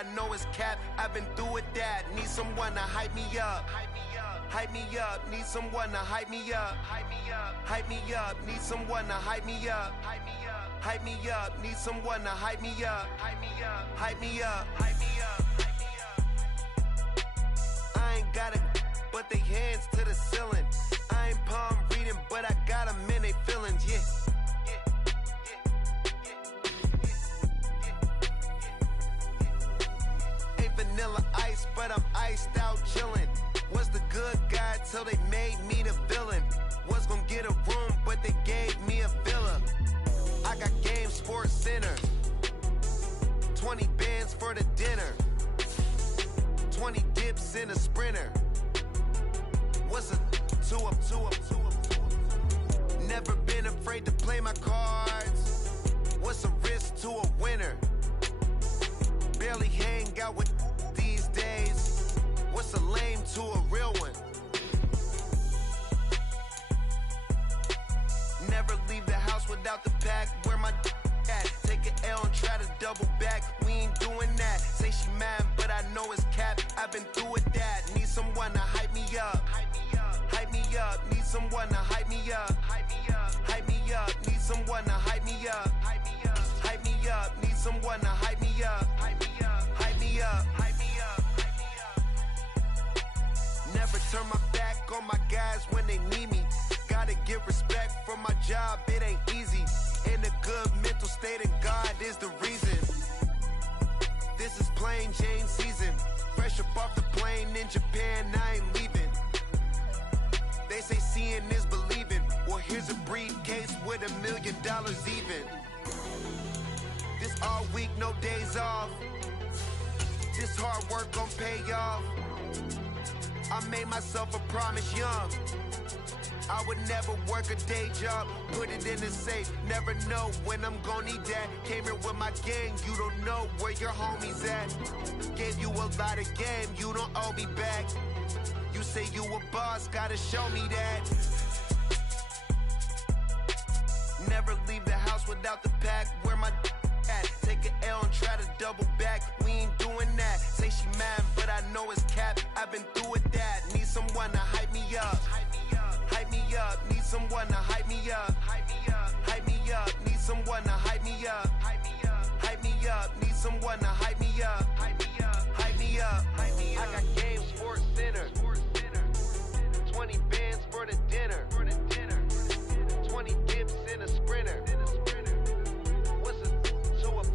I know it's cap. I've been through with that. Need someone to hype me up. Hype me up. Need someone to hype me up. Hype me up. Need someone to hype me up. Hype me up. Need someone to hype me up. Hype me up. I ain't got it, but they hands to the ceiling. I ain't palm reading, but I got them in they feelings, yeah. Ain't vanilla ice, but I'm iced out chillin'. Was the good guy till they made me the villain. Was gonna get a room, but they gave me a villa. I got game, Sports Center. 20 bands for the dinner. 20 dips in a sprinter. What's a two up? Never been afraid to play my cards. What's a risk to a winner? Barely hang out with these days. What's a lame to a real one? Never leave the house without the pack. Where my at? Take an L and try to double back. We ain't doing that. Say she mad, but I know it's cap. I've been through with that. Need someone to hype me up. Hype me up. Need someone to hype me up. Hype me up. Need someone to hype me up. Hype me up. Need someone to hype me up. Hype me up. Never turn my back on my guys when they need me. Gotta give respect for my job, it ain't easy. In a good mental state and God is the reason. This is plain Jane season. Fresh up off the plane in Japan, I ain't leaving. They say seeing is believing. Well, here's a briefcase with $1 million even. This all week, no days off. This hard work gon' pay off. I made myself a promise young. I would never work a day job, put it in the safe. Never know when I'm gon' need that. Came here with my gang, you don't know where your homies at. Gave you a lot of game, you don't owe me back. You say you a boss, gotta show me that. Never leave the house without the pack. Where my at? Take an L and try to double back. We ain't doing that. Say she mad, but I know it's cap. I've been through with that. Need someone to hype me up. Hype me up. Need someone to hype me up. Hype me up. Need someone to hype me up. Hype me up. Need someone to hype me up. Hype me up. I got game, Sports Center. 20 bands for the dinner. 20 dips in a sprinter. What's a two up?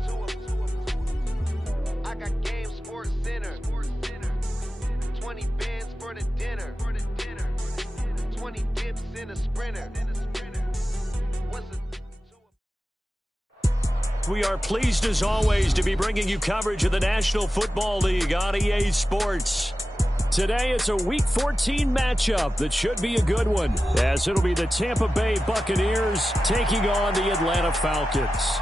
I got game, Sports Center. 20 bands for the dinner. 20 dips in a sprinter. We are pleased as always to be bringing you coverage of the National Football League on EA Sports. Today it's a Week 14 matchup that should be a good one, as it'll be the Tampa Bay Buccaneers taking on the Atlanta Falcons.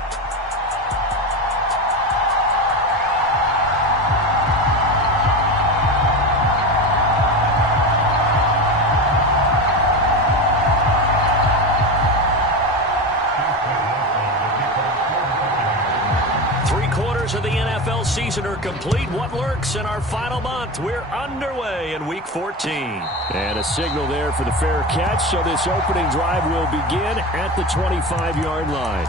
Of the NFL season are complete. What lurks in our final month? We're underway in Week 14. And a signal there for the fair catch, so this opening drive will begin at the 25-yard line.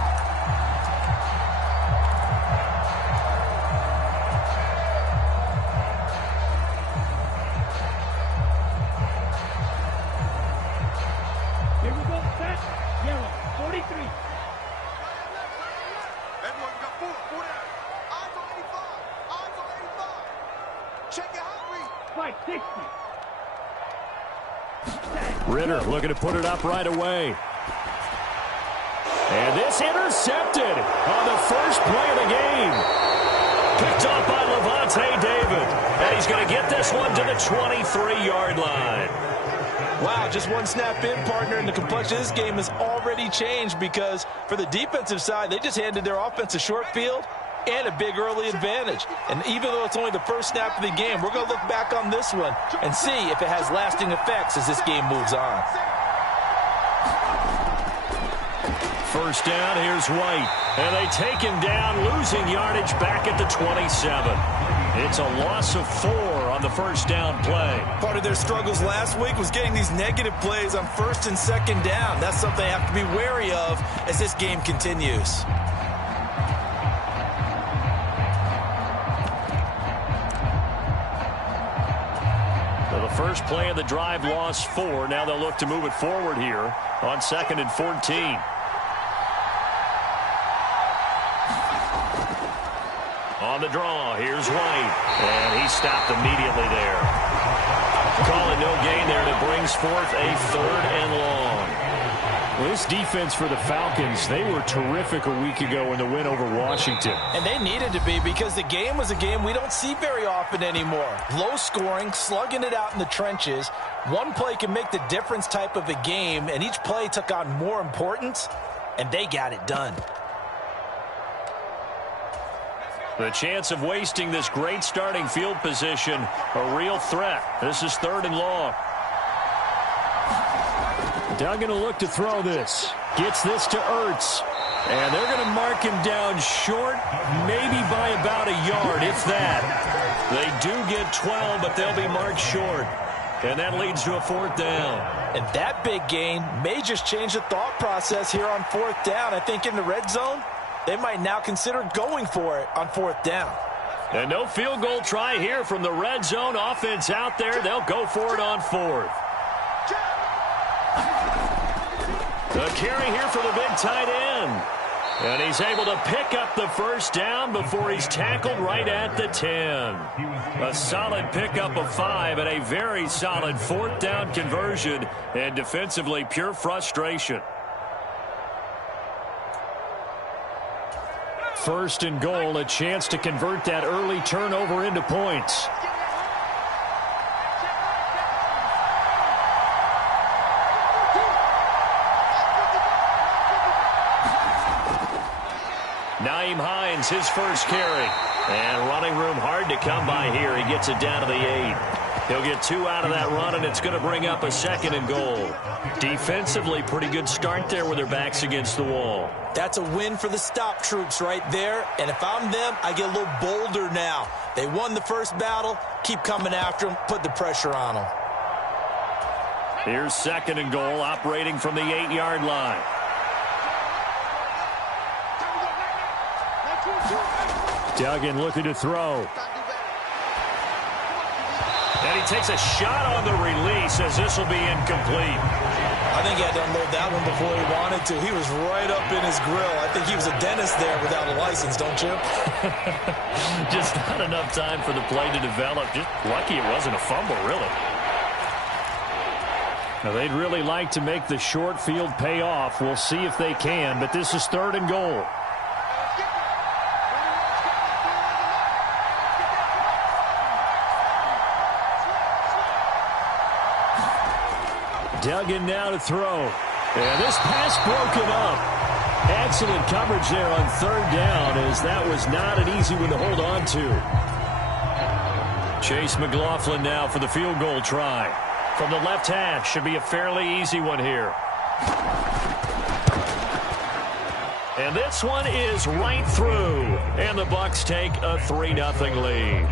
Here we go, set, yellow, 43. Everyone got four down. Eyes on 85. Check it out, Reed. Fight 60. Ritter looking to put it up right away. And this intercepted on the first play of the game. Picked up by Levante David. And he's going to get this one to the 23-yard line. Wow, just one snap in, partner, and the complexion of this game has already changed because for the defensive side, they just handed their offense a short field and a big early advantage. And even though it's only the first snap of the game, we're going to look back on this one and see if it has lasting effects as this game moves on. First down, here's White. And they take him down, losing yardage back at the 27. It's a loss of 4 on the first down play. Part of their struggles last week was getting these negative plays on first and second down. That's something they have to be wary of as this game continues. So the first play of the drive lost 4. Now they'll look to move it forward here on 2nd and 14. On the draw, here's White. And he stopped immediately there. Call it no gain there, and it brings forth a 3rd and long. Well, this defense for the Falcons, they were terrific a week ago in the win over Washington. And they needed to be, because the game was a game we don't see very often anymore. Low scoring, slugging it out in the trenches. One play can make the difference type of a game, and each play took on more importance, and they got it done. The chance of wasting this great starting field position, a real threat. This is 3rd and long. Duggan will look to throw this. Gets this to Ertz. And they're going to mark him down short, maybe by about a yard, if that. They do get 12, but they'll be marked short. And that leads to a 4th down. And that big gain may just change the thought process here on 4th down. I think in the red zone, they might now consider going for it on 4th down. And no field goal try here from the red zone. Offense out there. They'll go for it on 4th. The carry here for the big tight end. And he's able to pick up the first down before he's tackled right at the 10. A solid pickup of 5 and a very solid 4th down conversion. And defensively, pure frustration. 1st and goal, a chance to convert that early turnover into points. Nyheim Hines, his first carry. And running room hard to come by here. He gets it down to the 8. He'll get 2 out of that run, and it's going to bring up a 2nd and goal. Defensively, pretty good start there with their backs against the wall. That's a win for the stop troops right there. And if I'm them, I get a little bolder now. They won the first battle. Keep coming after them. Put the pressure on them. Here's 2nd and goal, operating from the 8-yard line. Duggan looking to throw. And he takes a shot on the release as this will be incomplete. I think he had to unload that one before he wanted to. He was right up in his grill. I think he was a dentist there without a license, don't you? Just not enough time for the play to develop. Just lucky it wasn't a fumble, really. Now, they'd really like to make the short field pay off. We'll see if they can, but this is 3rd and goal. Duggan now to throw. And this pass broken up. Excellent coverage there on 3rd down, as that was not an easy one to hold on to. Chase McLaughlin now for the field goal try. From the left hash, should be a fairly easy one here. And this one is right through. And the Bucs take a 3-0 lead.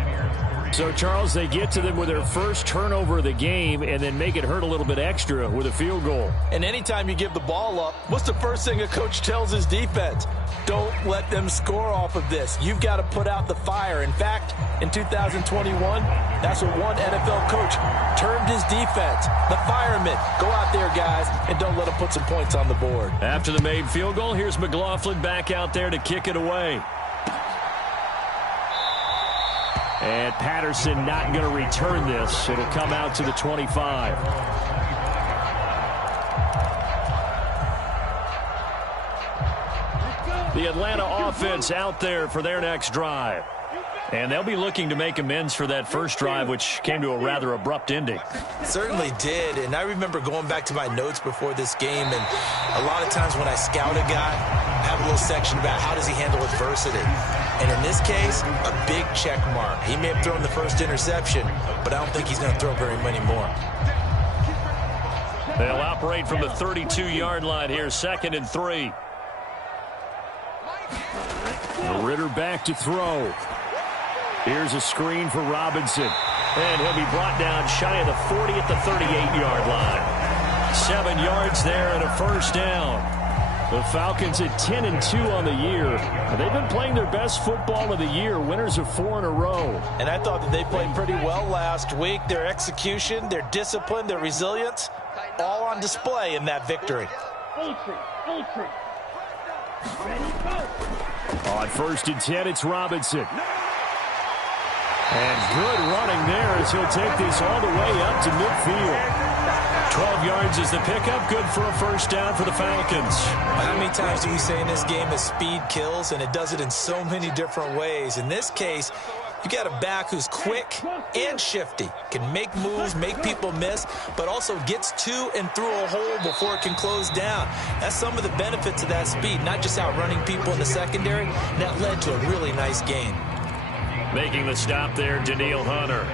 So, Charles, they get to them with their first turnover of the game and then make it hurt a little bit extra with a field goal. And anytime you give the ball up, what's the first thing a coach tells his defense? Don't let them score off of this. You've got to put out the fire. In fact, in 2021, that's what one NFL coach termed his defense. The firemen. Go out there, guys, and don't let them put some points on the board. After the made field goal, here's McLaughlin back out there to kick it away. And Patterson not going to return this. It'll come out to the 25. The Atlanta offense out there for their next drive. And they'll be looking to make amends for that first drive, which came to a rather abrupt ending. Certainly did. And I remember going back to my notes before this game, and a lot of times when I scout a guy, I have a little section about how does he handle adversity. And in this case, a big check mark. He may have thrown the first interception, but I don't think he's going to throw very many more. They'll operate from the 32-yard line here, 2nd and 3. Ritter back to throw. Here's a screen for Robinson. And he'll be brought down shy of the 40 at the 38-yard line. 7 yards there and a first down. The Falcons at 10-2 on the year. They've been playing their best football of the year, winners of 4 in a row. And I thought that they played pretty well last week. Their execution, their discipline, their resilience, all on display in that victory. On 1st and 10, it's Robinson. And good running there as he'll take this all the way up to midfield. 12 yards is the pickup, good for a first down for the Falcons. How many times do we say in this game that speed kills, and it does it in so many different ways? In this case, you got a back who's quick and shifty, can make moves, make people miss, but also gets to and through a hole before it can close down. That's some of the benefits of that speed, not just outrunning people in the secondary, and that led to a really nice gain. Making the stop there, Danielle Hunter.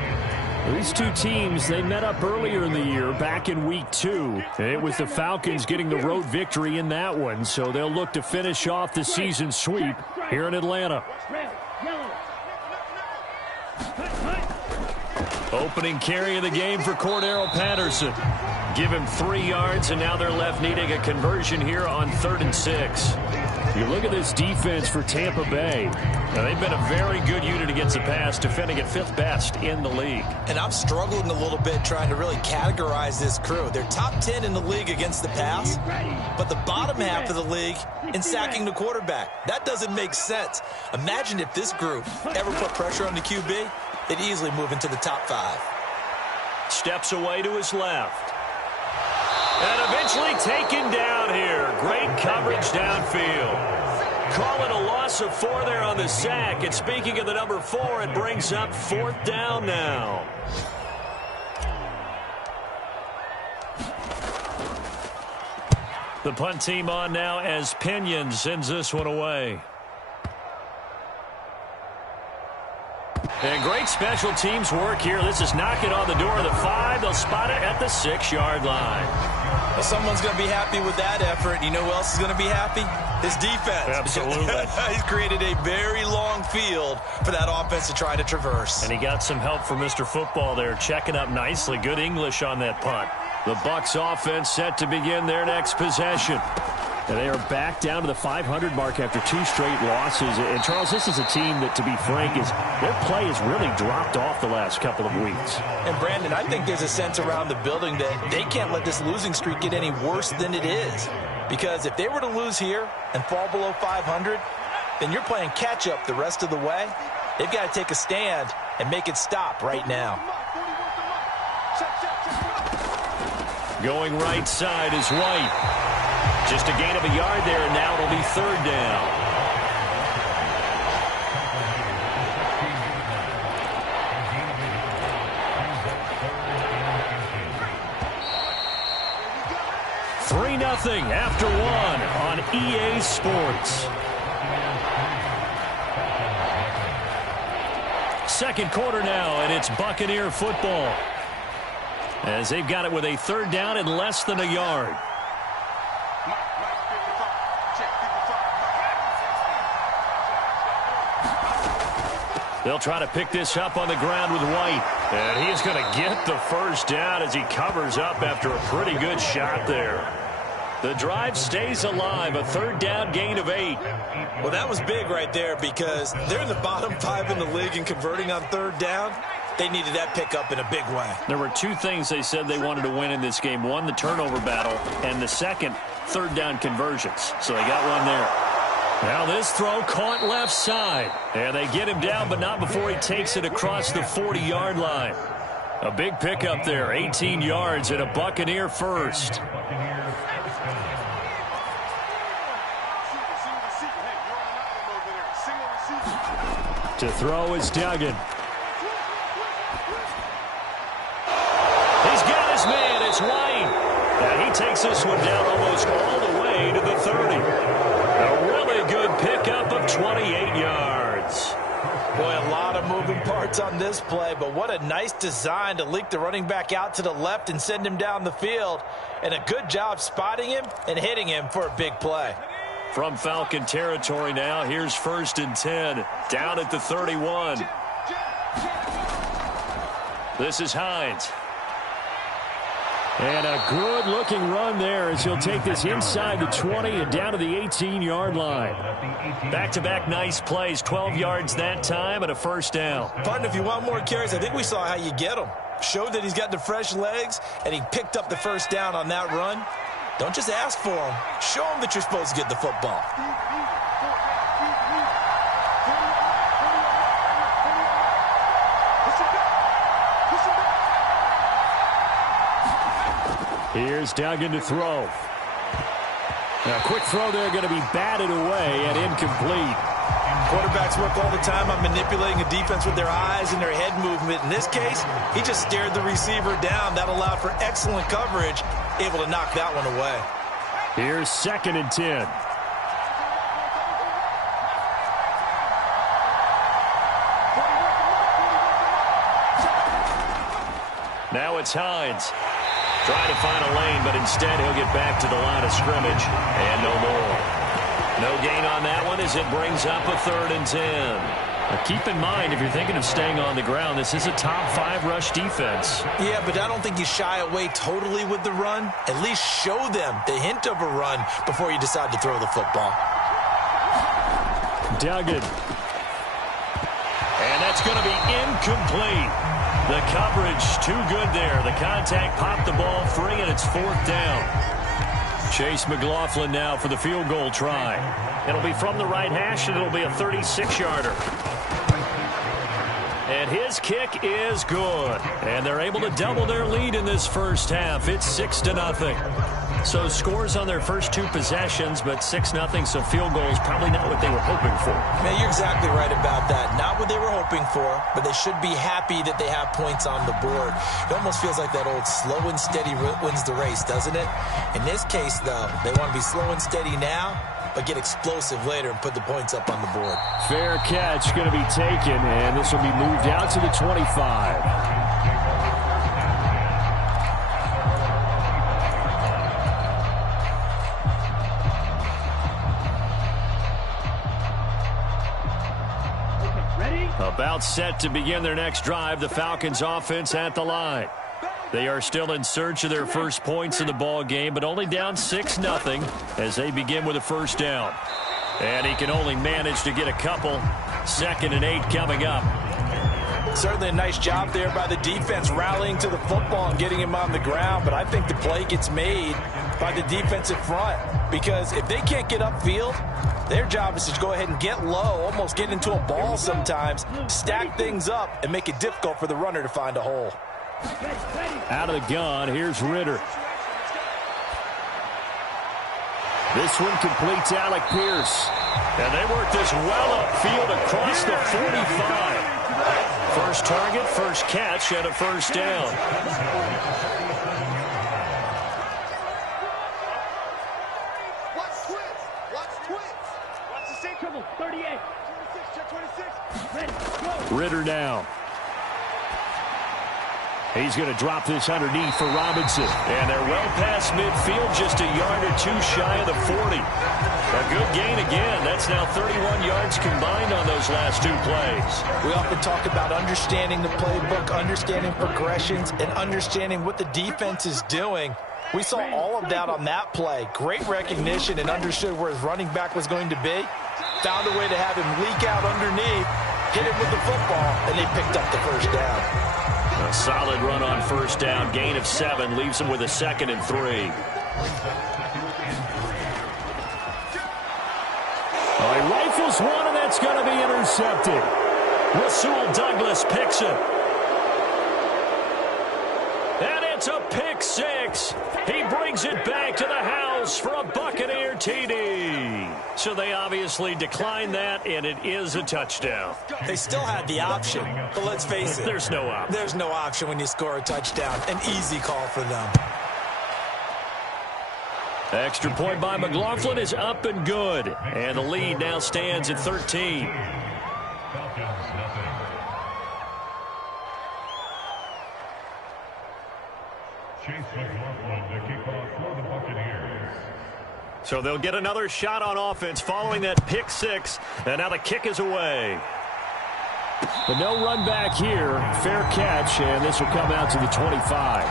These two teams, they met up earlier in the year, back in week 2. It was the Falcons getting the road victory in that one, so they'll look to finish off the season sweep here in Atlanta. Opening carry of the game for Cordero Patterson. Give him 3 yards, and now they're left needing a conversion here on 3rd and 6. You look at this defense for Tampa Bay. Now, they've been a very good unit against the pass, defending at 5th best in the league. And I'm struggling a little bit trying to really categorize this crew. They're top 10 in the league against the pass, but the bottom half of the league in sacking the quarterback. That doesn't make sense. Imagine if this group ever put pressure on the QB, they'd easily move into the top 5. Steps away to his left. And eventually taken down here. Great coverage downfield. Call it a loss of 4 there on the sack. And speaking of the number 4, it brings up 4th down now. The punt team on now as Pinion sends this one away. And great special teams work here. This is knocking on the door of the 5. They'll spot it at the 6-yard line. Well, someone's going to be happy with that effort. You know who else is going to be happy? His defense. Absolutely. He's created a very long field for that offense to try to traverse. And he got some help from Mr. Football there, checking up nicely. Good English on that punt. The Bucs offense set to begin their next possession. And they are back down to the 500 mark after 2 straight losses. And, Charles, this is a team that, to be frank, their play has really dropped off the last couple of weeks. And, Brandon, I think there's a sense around the building that they can't let this losing streak get any worse than it is. Because if they were to lose here and fall below 500, then you're playing catch-up the rest of the way. They've got to take a stand and make it stop right now. Going right side is White. Just a gain of a yard there, and now it'll be 3rd down. $3-0 after 1 on EA Sports. Second quarter now, and it's Buccaneer football. As they've got it with a 3rd down and less than a yard. They'll try to pick this up on the ground with White. And he is going to get the first down as he covers up after a pretty good shot there. The drive stays alive, a 3rd down gain of 8. Well, that was big right there because they're in the bottom 5 in the league and converting on 3rd down. They needed that pickup in a big way. There were 2 things they said they wanted to win in this game. One, the turnover battle, and the second, 3rd down conversions. So they got one there. Now this throw caught left side. And they get him down, but not before he takes it across the 40-yard line. A big pickup there, 18 yards and a Buccaneer first. To throw is Duggan. He's got his man. It's White. And he takes this one down almost all the way to the 30. A really good pickup of 28 yards. Boy, a lot of moving parts on this play, but what a nice design to leak the running back out to the left and send him down the field. And a good job spotting him and hitting him for a big play. From Falcon territory now, here's 1st and 10, down at the 31. This is Hines. And a good-looking run there as he'll take this inside the 20 and down to the 18-yard line. Back-to-back nice plays, 12 yards that time and a first down. Partner, if you want more carries, I think we saw how you get them. Showed that he's got the fresh legs, and he picked up the first down on that run. Don't just ask for him. Show him that you're supposed to get the football. Here's Duggan to throw. A quick throw there going to be batted away and incomplete. Quarterbacks work all the time on manipulating a defense with their eyes and their head movement. In this case, he just stared the receiver down. That allowed for excellent coverage, able to knock that one away. Here's 2nd and 10. Now it's Hines. Trying to find a lane, but instead he'll get back to the line of scrimmage. And no more. No gain on that one as it brings up a 3rd and 10. Now keep in mind, if you're thinking of staying on the ground, this is a top 5 rush defense. Yeah, but I don't think you shy away totally with the run. At least show them the hint of a run before you decide to throw the football. Duggan. And that's going to be incomplete. The coverage too good there. The contact popped the ball free, and it's 4th down. Chase McLaughlin now for the field goal try. It'll be from the right hash, and it'll be a 36-yarder. And his kick is good. And they're able to double their lead in this first half. It's 6-0. So scores on their first 2 possessions, but 6-0, so field goal is probably not what they were hoping for. Man, you're exactly right about that. Not what they were hoping for, but they should be happy that they have points on the board. It almost feels like that old slow and steady wins the race, doesn't it? In this case, though, they want to be slow and steady now, but get explosive later and put the points up on the board. Fair catch going to be taken, and this will be moved out to the 25. About set to begin their next drive, the Falcons offense at the line. They are still in search of their first points in the ball game, but only down 6-0 as they begin with a first down. And he can only manage to get a couple. 2nd and 8 coming up. Certainly a nice job there by the defense rallying to the football and getting him on the ground, but I think the play gets made by the defensive front because if they can't get upfield, their job is to go ahead and get low, almost get into a ball sometimes, stack things up, and make it difficult for the runner to find a hole. Out of the gun, here's Ritter. This one completes Alec Pierce. And they work this well upfield across the 45. First target, first catch, and a first down. Watch twins. Watch twins. Watch the same trouble. 38. 26. Check 26. Ready. Go. Ritter now. He's going to drop this underneath for Robinson. And they're well past midfield, just a yard or 2 shy of the 40. A good gain again. That's now 31 yards combined on those last 2 plays. We often talk about understanding the playbook, understanding progressions, and understanding what the defense is doing. We saw all of that on that play. Great recognition and understood where his running back was going to be. Found a way to have him leak out underneath, hit him with the football, and they picked up the first down. A solid run on first down. Gain of 7 leaves him with a 2nd and 3. He rifles one, and that's going to be intercepted. Rasul Douglas picks it. And it's a pick 6. He brings it back to the house for a Buccaneer TD. So they obviously declined that, and it is a touchdown. They still had the option, but let's face it. There's no option. There's no option when you score a touchdown. An easy call for them. Extra point by McLaughlin is up and good. And the lead now stands at 13. So they'll get another shot on offense following that pick 6. And now the kick is away. But no run back here. Fair catch, and this will come out to the 25.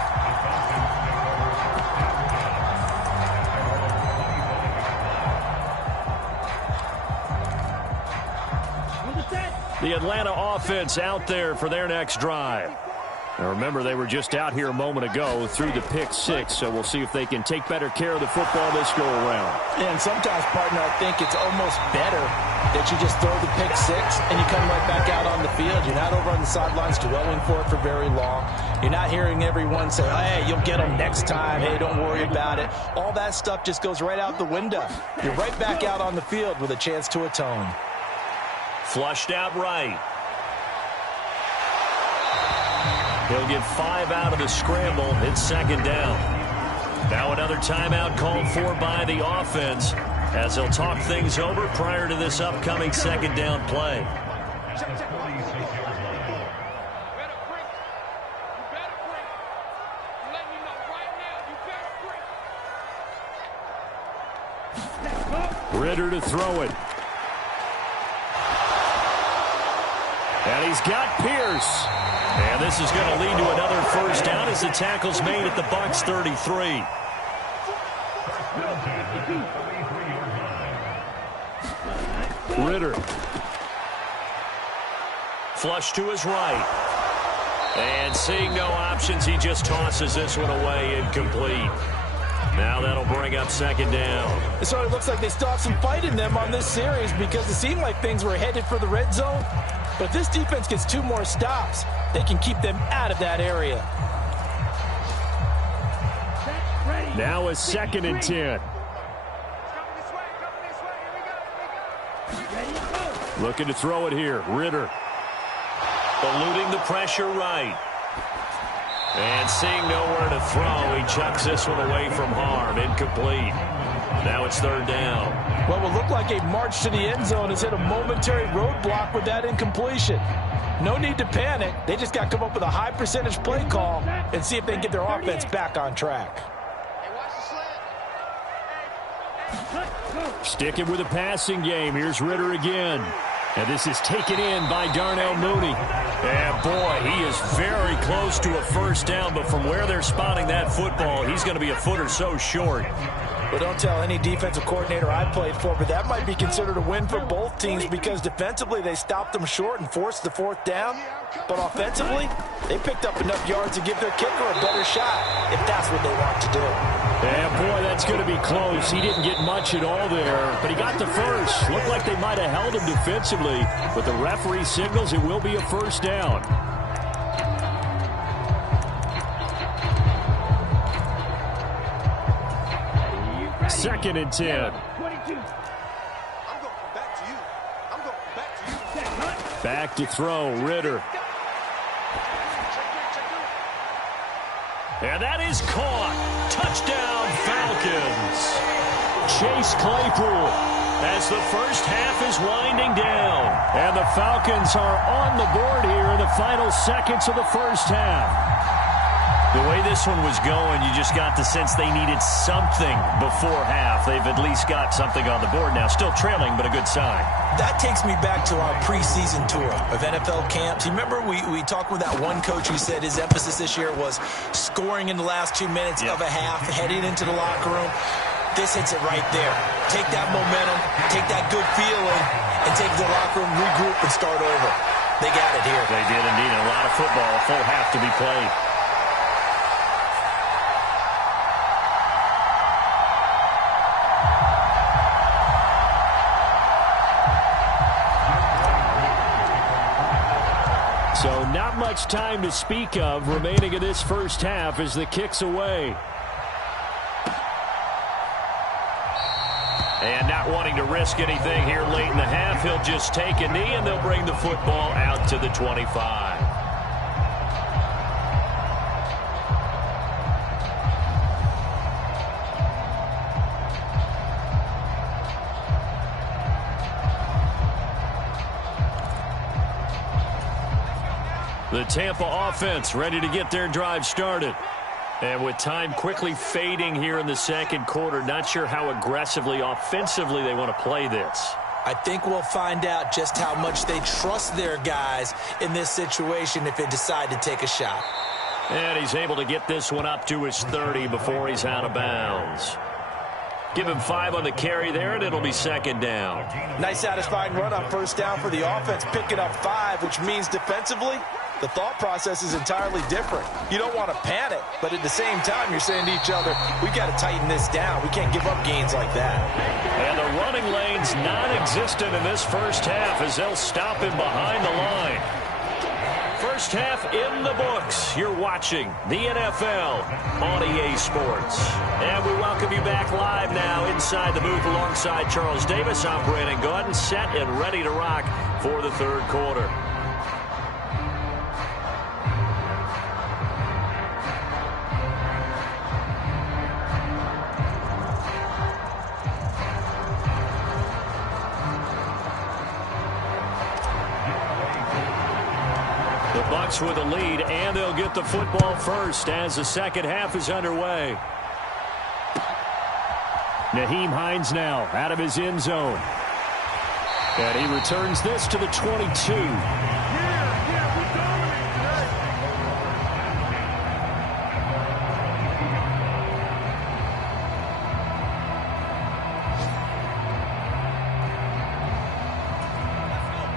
The Atlanta offense out there for their next drive. Now remember, they were just out here a moment ago through the pick six, so we'll see if they can take better care of the football this go-around. And sometimes, partner, I think it's almost better that you just throw the pick six and you come right back out on the field. You're not over on the sidelines dwelling for it for very long. You're not hearing everyone say, hey, you'll get them next time. Hey, don't worry about it. All that stuff just goes right out the window. You're right back out on the field with a chance to atone. Flushed out right. He'll get 5 out of the scramble. It's second down. Now another timeout called for by the offense as they'll talk things over prior to this upcoming second down play. Ritter to throw it. And he's got Pierce. And this is going to lead to another first down as the tackle's made at the Bucs 33. Ritter. Flush to his right. And seeing no options, he just tosses this one away incomplete. Now that'll bring up second down. It sort of looks like they still have some fight in them on this series because it seemed like things were headed for the red zone. But if this defense gets 2 more stops, they can keep them out of that area. Now a 2nd and 10. Looking to throw it here. Ritter. Eluding the pressure right. And seeing nowhere to throw, he chucks this one away from harm. Incomplete. Now it's third down. What will look like a march to the end zone has hit a momentary roadblock with that incompletion. No need to panic. They just got to come up with a high percentage play call and see if they can get their offense back on track. Sticking with a passing game. Here's Ritter again. And this is taken in by Darnell Mooney. And boy, he is very close to a first down, but from where they're spotting that football, he's going to be a foot or so short. Well, don't tell any defensive coordinator I played for, but that might be considered a win for both teams because defensively they stopped them short and forced the 4th down. But offensively, they picked up enough yards to give their kicker a better shot if that's what they want to do. And boy, that's going to be close. He didn't get much at all there, but he got the first. Looked like they might have held him defensively, but the referee signals it will be a first down. Second and 10. Back to throw, Ritter. And that is caught. Touchdown, Falcons. Chase Claypool As the first half is winding down. And the Falcons are on the board here in the final seconds of the first half. The way this one was going, you just got the sense they needed something before half. They've at least got something on the board now. Still trailing, but a good sign. That takes me back to our preseason tour of NFL camps. You remember we talked with that one coach who said his emphasis this year was scoring in the last 2 minutes of a half, heading into the locker room. This hits it right there. Take that momentum, take that good feeling, and take it to the locker room, regroup, and start over. They got it here. They did indeed. A lot of football, a full half to be played. So not much time to speak of remaining in this first half as the kick's away. And not wanting to risk anything here late in the half, he'll just take a knee and they'll bring the football out to the 25. The Tampa offense ready to get their drive started. And with time quickly fading here in the second quarter, not sure how aggressively, offensively they want to play this. I think we'll find out just how much they trust their guys in this situation if they decide to take a shot. And he's able to get this one up to his 30 before he's out of bounds. Give him 5 on the carry there, and it'll be second down. Nice satisfying run on first down for the offense, picking up 5, which means defensively, the thought process is entirely different. You don't want to panic, but at the same time, you're saying to each other, we got to tighten this down. We can't give up gains like that. And the running lane's non-existent in this first half as they'll stop him behind the line. First half in the books. You're watching the NFL on EA Sports. And we welcome you back live now inside the booth alongside Charles Davis. I'm Brandon Gaudin, set and ready to rock for the third quarter. Bucs with a lead, and they'll get the football first as the second half is underway. Nyheim Hines now out of his end zone. And he returns this to the 22.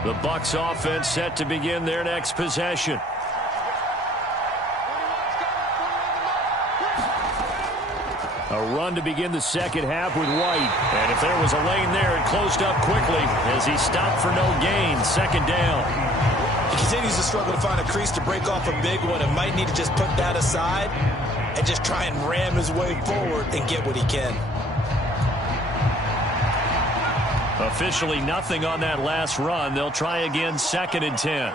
The Bucs offense set to begin their next possession. A run to begin the second half with White. And if there was a lane there, it closed up quickly as he stopped for no gain. Second down. He continues to struggle to find a crease to break off a big one and might need to just put that aside and just try and ram his way forward and get what he can. Officially nothing on that last run. They'll try again, 2nd and 10.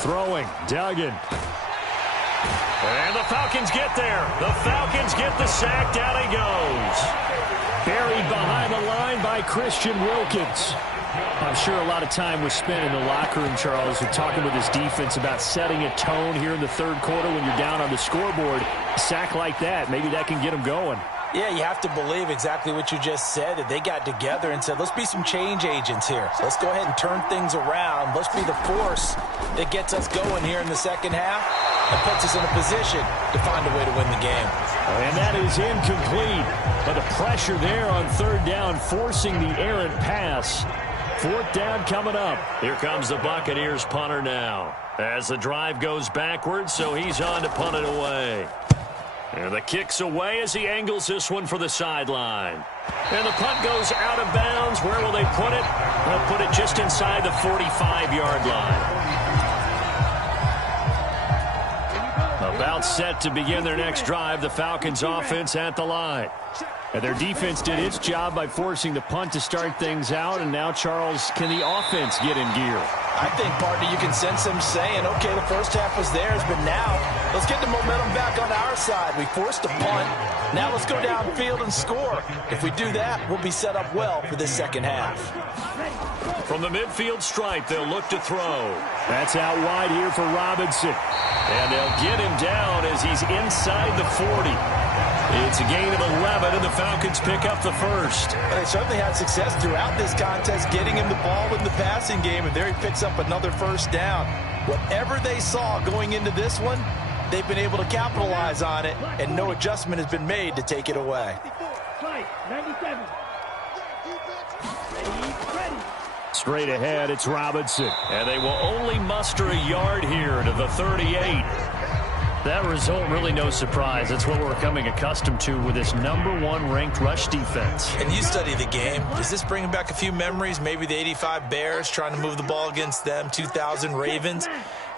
Throwing, Duggan. And the Falcons get there. The Falcons get the sack. Down he goes. Buried behind the line by Christian Wilkins. I'm sure a lot of time was spent in the locker room, Charles, and talking with his defense about setting a tone here in the third quarter when you're down on the scoreboard. A sack like that, maybe that can get them going. Yeah, you have to believe exactly what you just said, that they got together and said, let's be some change agents here. Let's go ahead and turn things around. Let's be the force that gets us going here in the second half and puts us in a position to find a way to win the game. And that is incomplete. But the pressure there on third down, forcing the errant pass. Fourth down coming up. Here comes the Buccaneers punter now. As the drive goes backwards, so he's on to punt it away. And the kick's away as he angles this one for the sideline. And the punt goes out of bounds. Where will they put it? They'll put it just inside the 45-yard line. About set to begin their next drive, the Falcons offense at the line. And their defense did its job by forcing the punt to start things out. And now, Charles, can the offense get in gear? I think, partner, you can sense them saying, okay, the first half was theirs, but now let's get the momentum back on our side. We forced a punt. Now let's go downfield and score. If we do that, we'll be set up well for this second half. From the midfield stripe, they'll look to throw. That's out wide here for Robinson. And they'll get him down as he's inside the 40. It's a gain of 11, and the Falcons pick up the first. They certainly had success throughout this contest, getting him the ball in the passing game, and there he picks up another first down. Whatever they saw going into this one, they've been able to capitalize on it, and no adjustment has been made to take it away. 97. Straight ahead, it's Robinson. And they will only muster a yard here to the 38. That result, really no surprise. That's what we're becoming accustomed to with this #1 ranked rush defense. And you study the game. Is this bringing back a few memories? Maybe the 85 Bears trying to move the ball against them, 2000 Ravens.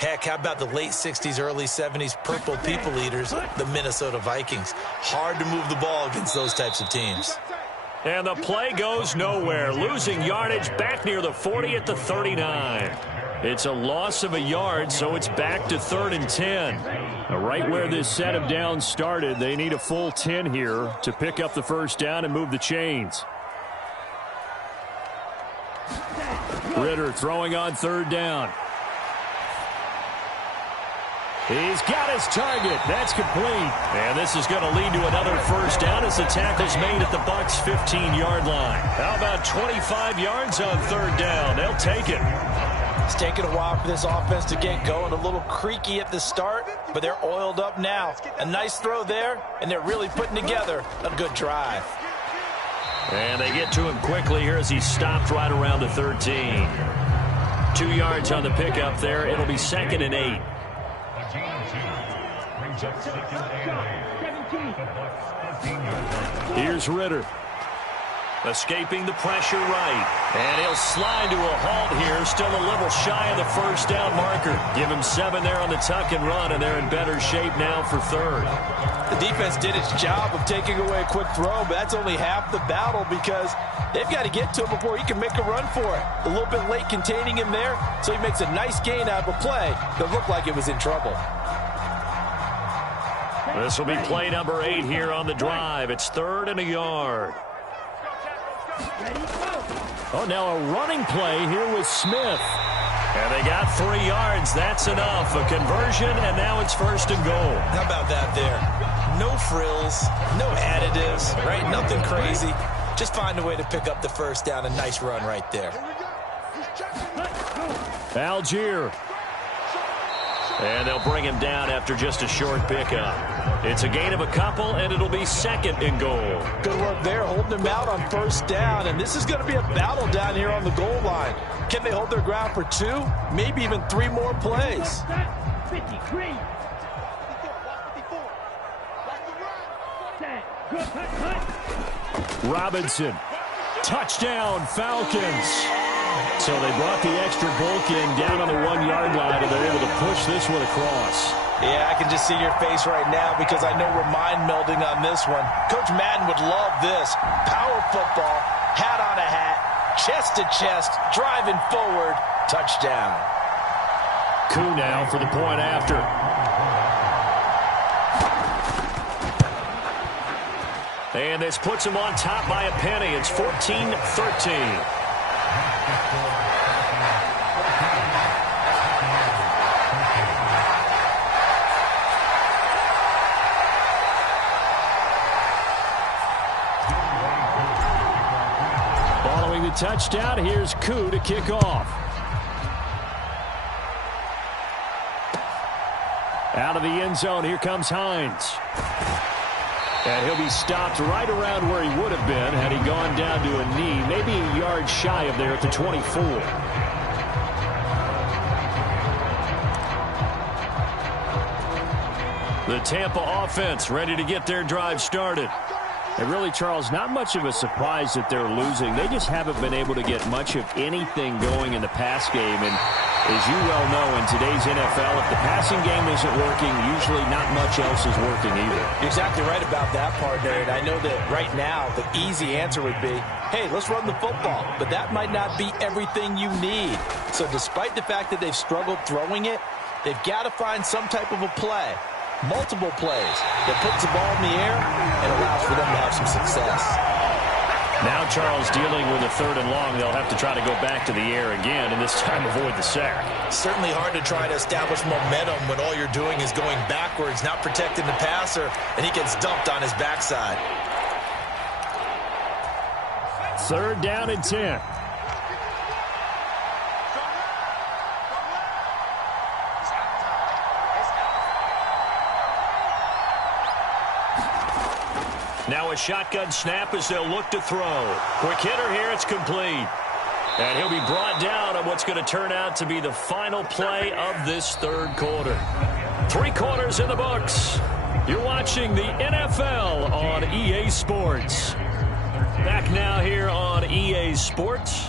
Heck, how about the late 60s, early 70s Purple People Eaters, the Minnesota Vikings? Hard to move the ball against those types of teams. And the play goes nowhere. Losing yardage back near the 40 at the 39. It's a loss of a yard, so it's back to 3rd and 10. Now, right where this set of downs started, they need a full 10 here to pick up the first down and move the chains. Ritter throwing on 3rd down. He's got his target. That's complete. And this is going to lead to another first down as the tackle's made at the Bucs' 15-yard line. How about 25 yards on third down? They'll take it. It's taken a while for this offense to get going. A little creaky at the start, but they're oiled up now. A nice throw there, and they're really putting together a good drive. And they get to him quickly here as he stopped right around the 13. 2 yards on the pickup there. It'll be 2nd and 8. Here's Ritter. Escaping the pressure right. And he'll slide to a halt here. Still a little shy of the first down marker. Give him 7 there on the tuck and run, and they're in better shape now for third. The defense did its job of taking away a quick throw, but that's only half the battle because they've got to get to him before he can make a run for it. A little bit late containing him there, so he makes a nice gain out of a play that looked like it was in trouble. This will be play number 8 here on the drive. It's 3rd and a yard. Oh, now a running play here with Smith. And they got 3 yards. That's enough. A conversion, and now it's 1st and goal. How about that there? No frills, no additives, right? Nothing crazy. Just find a way to pick up the first down. A nice run right there. Algier. And they'll bring him down after just a short pickup. It's a gain of a couple, and it'll be 2nd and goal. Good work there, holding him out on first down. And this is going to be a battle down here on the goal line. Can they hold their ground for 2, maybe even 3 more plays? 53. Robinson. Touchdown, Falcons. So they brought the extra bulk in down on the 1-yard line, and they're able to push this one across. Yeah, I can just see your face right now because I know we're mind melding on this one. Coach Madden would love this. Power football, hat on a hat, chest to chest, driving forward, touchdown. Koo now for the point after. And this puts him on top by a penny. It's 14-13. Following the touchdown, here's Koo to kick off. Out of the end zone, here comes Hines. And he'll be stopped right around where he would have been had he gone down to a knee, maybe a yard shy of there at the 24. The Tampa offense ready to get their drive started. And really, Charles, not much of a surprise that they're losing. They just haven't been able to get much of anything going in the pass game. And as you well know, in today's NFL, if the passing game isn't working, usually not much else is working either. You're exactly right about that, partner. And I know that right now the easy answer would be, hey, let's run the football. But that might not be everything you need. So despite the fact that they've struggled throwing it, they've got to find some type of a play. Multiple plays that puts the ball in the air and allows for them to have some success. Now Charles dealing with a 3rd and long. They'll have to try to go back to the air again and this time avoid the sack. Certainly hard to try to establish momentum when all you're doing is going backwards, not protecting the passer, and he gets dumped on his backside. 3rd down and 10. Now a shotgun snap as they'll look to throw. Quick hitter here, it's complete. And he'll be brought down on what's going to turn out to be the final play of this 3rd quarter. 3 quarters in the books. You're watching the NFL on EA Sports. Back now here on EA Sports.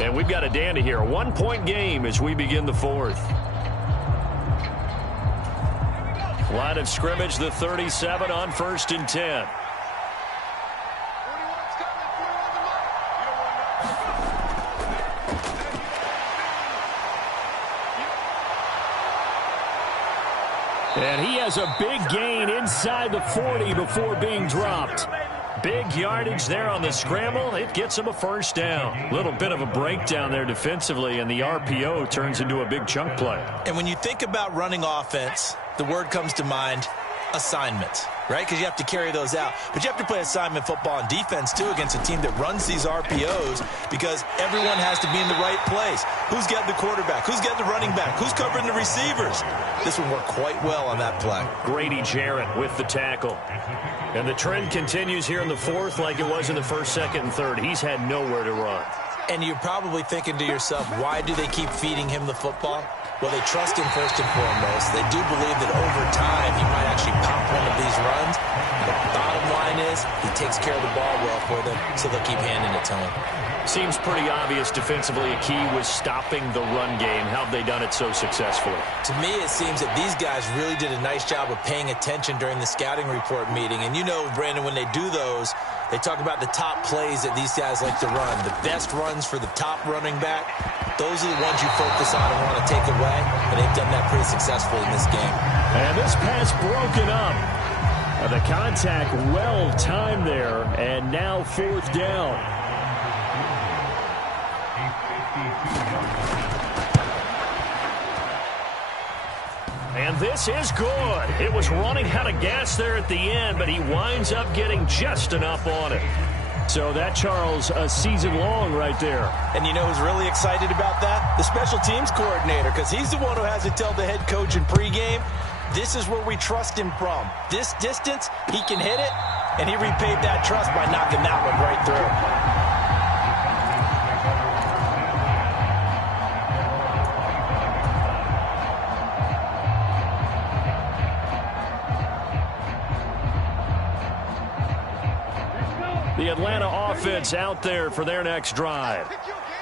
And we've got a dandy here. A 1-point game as we begin the 4th. Line of scrimmage, the 37 on 1st and 10. And he has a big gain inside the 40 before being dropped. Big yardage there on the scramble. It gets him a first down. Little bit of a breakdown there defensively, and the RPO turns into a big chunk play. And when you think about running offense, the word comes to mind, assignments, right? Because you have to carry those out. But you have to play assignment football on defense, too, against a team that runs these RPOs because everyone has to be in the right place. Who's getting the quarterback? Who's getting the running back? Who's covering the receivers? This one worked quite well on that play. Grady Jarrett with the tackle. And the trend continues here in the fourth like it was in the first, second, and third. He's had nowhere to run. And you're probably thinking to yourself, why do they keep feeding him the football? Well, they trust him first and foremost. They do believe that over time he might actually pop one of these runs. The bottom line is he takes care of the ball well for them, so they'll keep handing it to him. Seems pretty obvious defensively a key was stopping the run game. How have they done it so successfully? To me, it seems that these guys really did a nice job of paying attention during the scouting report meeting. And you know, Brandon, when they do those, they talk about the top plays that these guys like to run. The best runs for the top running back, those are the ones you focus on and want to take away. And they've done that pretty successfully in this game. And this pass broken up. The contact well timed there, and now fourth down. And this is good. It was running out of gas there at the end, but he winds up getting just enough on it. So that, Charles, a season long right there. And you know who's really excited about that? The special teams coordinator, because he's the one who has to tell the head coach in pregame, this is where we trust him from. This distance, he can hit it, and he repaid that trust by knocking that one right through. The Atlanta offense out there for their next drive.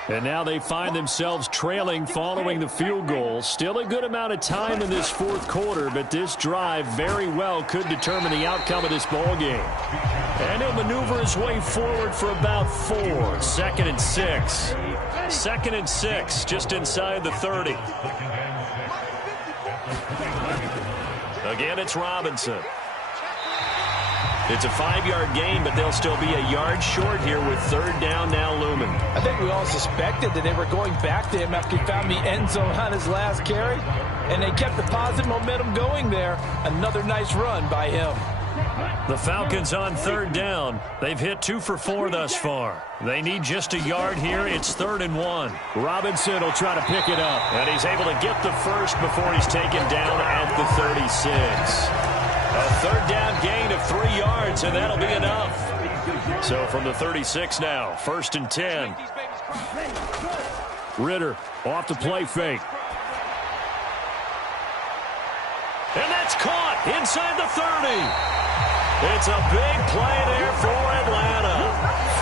And now they find themselves trailing following the field goal. Still a good amount of time in this fourth quarter, but this drive very well could determine the outcome of this ball game. And he'll maneuver his way forward for about 4. 2nd and 6. 2nd and 6, just inside the 30. Again, it's Robinson. It's a 5-yard gain, but they'll still be a yard short here with third down now looming. I think we all suspected that they were going back to him after he found the end zone on his last carry, and they kept the positive momentum going there. Another nice run by him. The Falcons on third down. They've hit 2 for 4 thus far. They need just a yard here. It's 3rd and 1. Robinson will try to pick it up, and he's able to get the first before he's taken down at the 36. A third down gain of 3 yards, and that'll be enough. So from the 36 now, 1st and 10. Ritter off the play fake. And that's caught inside the 30. It's a big play there for Atlanta.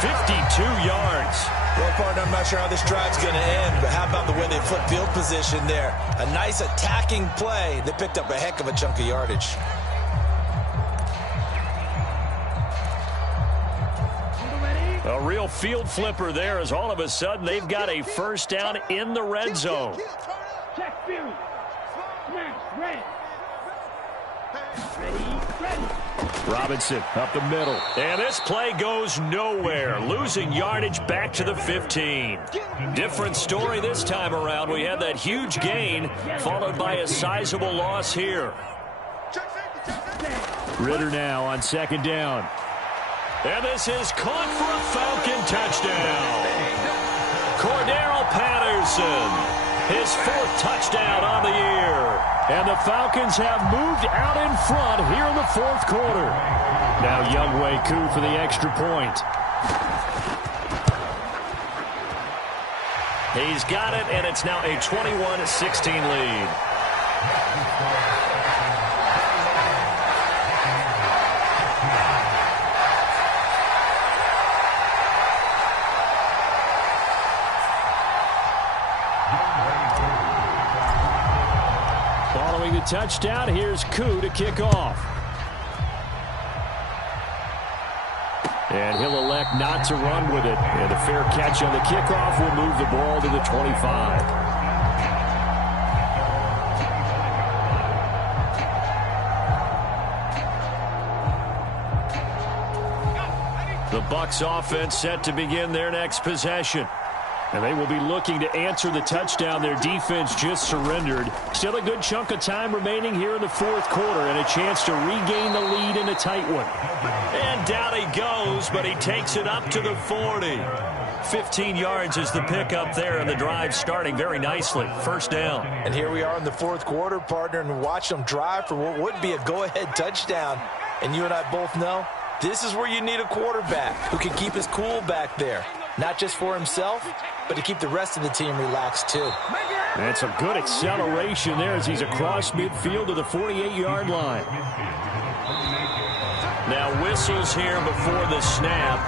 52 yards. Well, partner, I'm not sure how this drive's going to end, but how about the way they flip field position there? A nice attacking play. They picked up a heck of a chunk of yardage. A real field flipper there as all of a sudden they've got a first down in the red zone. Robinson up the middle. And this play goes nowhere. Losing yardage back to the 15. Different story this time around. We had that huge gain followed by a sizable loss here. Ritter now on 2nd down. And this is caught for a Falcon touchdown. Cordero Patterson, his 4th touchdown on the year. And the Falcons have moved out in front here in the 4th quarter. Now Younghoe Koo for the extra point. He's got it, and it's now a 21-16 lead. Following the touchdown, here's Koo to kick off. And he'll elect not to run with it. And a fair catch on the kickoff will move the ball to the 25. Bucs offense set to begin their next possession. And they will be looking to answer the touchdown their defense just surrendered. Still a good chunk of time remaining here in the fourth quarter and a chance to regain the lead in a tight one. And down he goes, but he takes it up to the 40. 15 yards is the pickup there, and the drive starting very nicely. First down. And here we are in the fourth quarter, partner, and watch them drive for what would be a go-ahead touchdown. And you and I both know this is where you need a quarterback who can keep his cool back there. Not just for himself, but to keep the rest of the team relaxed too. That's a good acceleration there as he's across midfield to the 48-yard line. Now whistles here before the snap.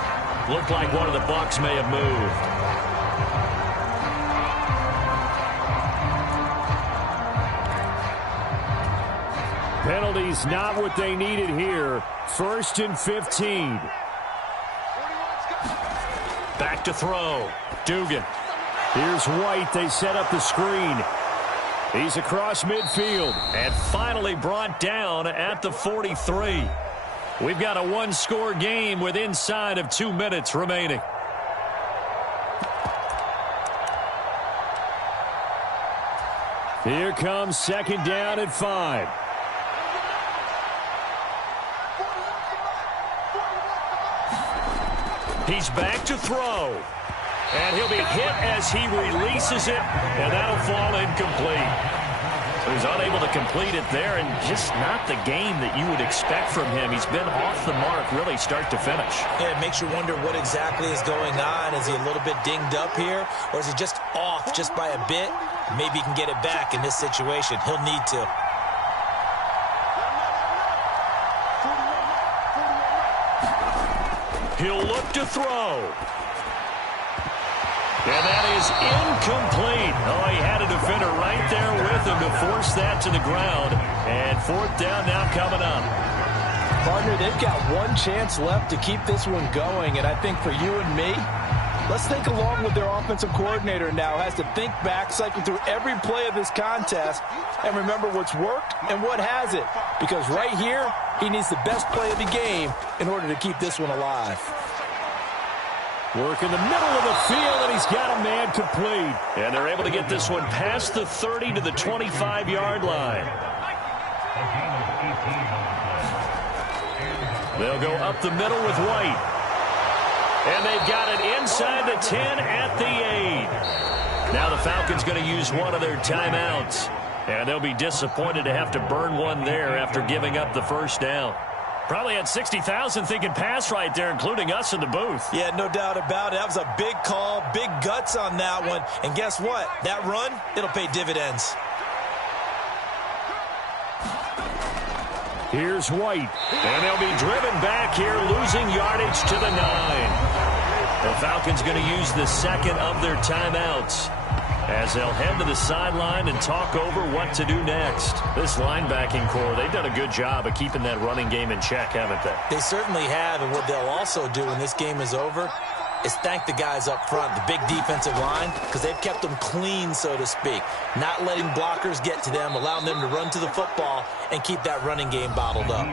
Looked like one of the Bucs may have moved. Penalties not what they needed here. 1st and 15. Back to throw. Dugan. Here's White. They set up the screen. He's across midfield and finally brought down at the 43. We've got a one-score game with inside of 2 minutes remaining. Here comes second down at 5. He's back to throw. And he'll be hit as he releases it, and that'll fall incomplete. So he's unable to complete it there, and just not the game that you would expect from him. He's been off the mark really start to finish. Yeah, it makes you wonder what exactly is going on. Is he a little bit dinged up here, or is he just off just by a bit? Maybe he can get it back in this situation. He'll need to. He'll look to throw. And that is incomplete. Oh, he had a defender right there with him to force that to the ground. And fourth down now coming up. Partner, they've got one chance left to keep this one going. And I think for you and me, let's think along with their offensive coordinator now. Has to think back, cycle through every play of this contest, and remember what's worked and what hasn't. Because right here, he needs the best play of the game in order to keep this one alive. Work in the middle of the field, and he's got a man complete. And they're able to get this one past the 30 to the 25-yard line. They'll go up the middle with White. And they've got it inside the 10 at the 8. Now the Falcons going to use one of their timeouts. And they'll be disappointed to have to burn one there after giving up the first down. Probably had 60,000 thinking pass right there, including us in the booth. Yeah, no doubt about it. That was a big call, big guts on that one. And guess what? That run, it'll pay dividends. Here's White. And they'll be driven back here, losing yardage to the 9. The Falcons going to use the second of their timeouts as they'll head to the sideline and talk over what to do next. This linebacking core, they've done a good job of keeping that running game in check, haven't they? They certainly have, and what they'll also do when this game is over is thank the guys up front, the big defensive line, because they've kept them clean, so to speak. Not letting blockers get to them, allowing them to run to the football and keep that running game bottled up.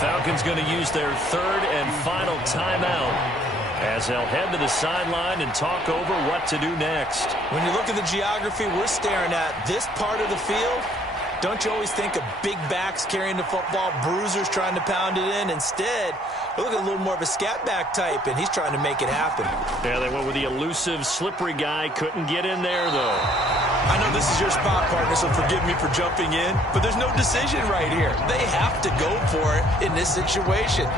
Falcons going to use their third and final timeout as they'll head to the sideline and talk over what to do next. When you look at the geography we're staring at, this part of the field, don't you always think of big backs carrying the football, bruisers trying to pound it in? Instead, look at a little more of a scat back type, and he's trying to make it happen. Yeah, they went with the elusive, slippery guy. Couldn't get in there, though. I know this is your spot, partner, so forgive me for jumping in, but there's no decision right here. They have to go for it in this situation.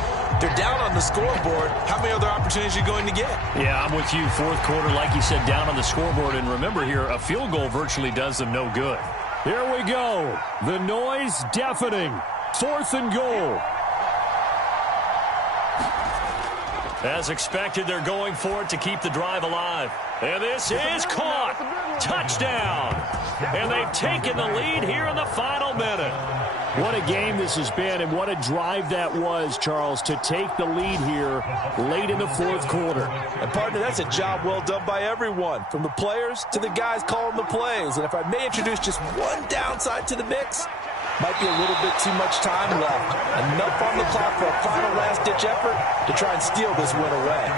They're down on the scoreboard. How many other opportunities are you going to get? Yeah, I'm with you. Fourth quarter, like you said, down on the scoreboard. And remember here, a field goal virtually does them no good. Here we go. The noise deafening. 4th and goal. As expected, they're going for it to keep the drive alive. And this is caught. Touchdown. And they've taken the lead here in the final minute. What a game this has been, and what a drive that was, Charles, to take the lead here late in the fourth quarter. And, partner, that's a job well done by everyone, from the players to the guys calling the plays. And if I may introduce just one downside to the mix, Might be a little bit too much time left. Enough on the clock for a final last-ditch effort to try and steal this win away.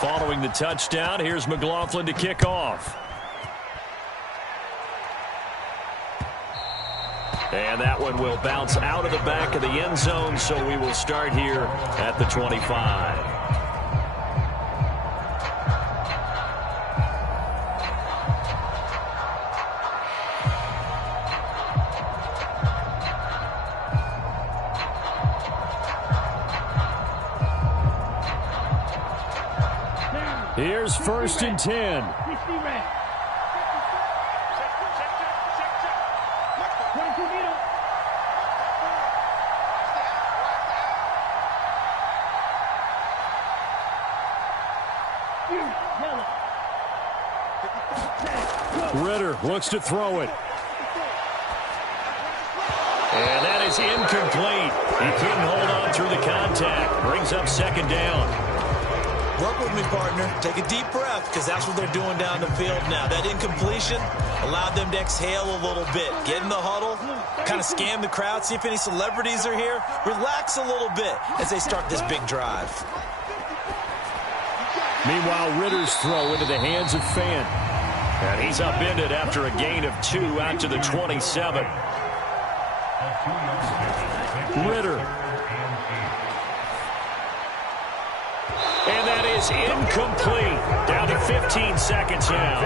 Following the touchdown, here's McLaughlin to kick off. And that one will bounce out of the back of the end zone, so we will start here at the 25. Here's 1st and 10. Ritter looks to throw it. And that is incomplete. He couldn't hold on through the contact. Brings up 2nd down. Work with me, partner. Take a deep breath, because that's what they're doing down the field now. That incompletion allowed them to exhale a little bit. Get in the huddle, kind of scan the crowd, see if any celebrities are here. Relax a little bit as they start this big drive. Meanwhile, Ritter's throw into the hands of Fant. And he's upended after a gain of 2 out to the 27. Ritter. And that is incomplete. Down to 15 seconds now.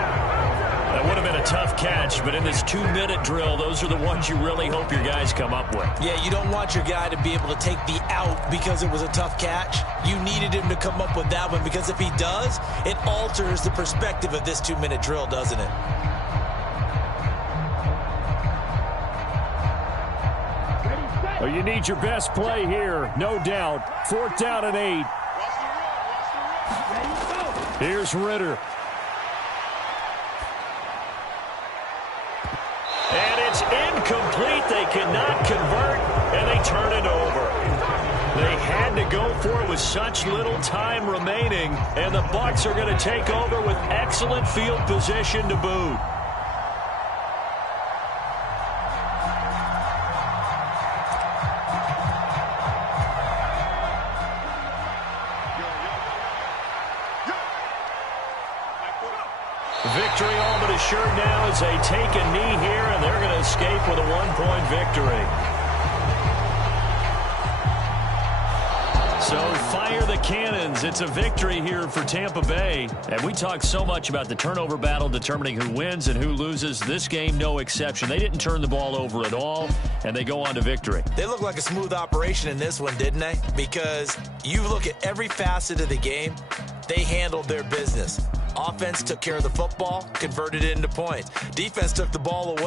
That would have been a tough catch, but in this 2-minute drill, those are the ones you really hope your guys come up with. Yeah, you don't want your guy to be able to take the out because it was a tough catch. You needed him to come up with that one, because if he does, it alters the perspective of this 2-minute drill, doesn't it? Well, you need your best play here, no doubt. 4th down and 8. Here's Ritter. And it's incomplete. They cannot convert, and they turn it over. They had to go for it with such little time remaining, and the Bucs are going to take over with excellent field position to boot. Victory all but assured now as they take a knee here, and they're going to escape with a 1-point victory. So fire the cannons. It's a victory here for Tampa Bay. And we talked so much about the turnover battle determining who wins and who loses. This game, no exception. They didn't turn the ball over at all, and they go on to victory. They look like a smooth operation in this one, didn't they? Because you look at every facet of the game, they handled their business. Offense took care of the football, converted it into points. Defense took the ball away.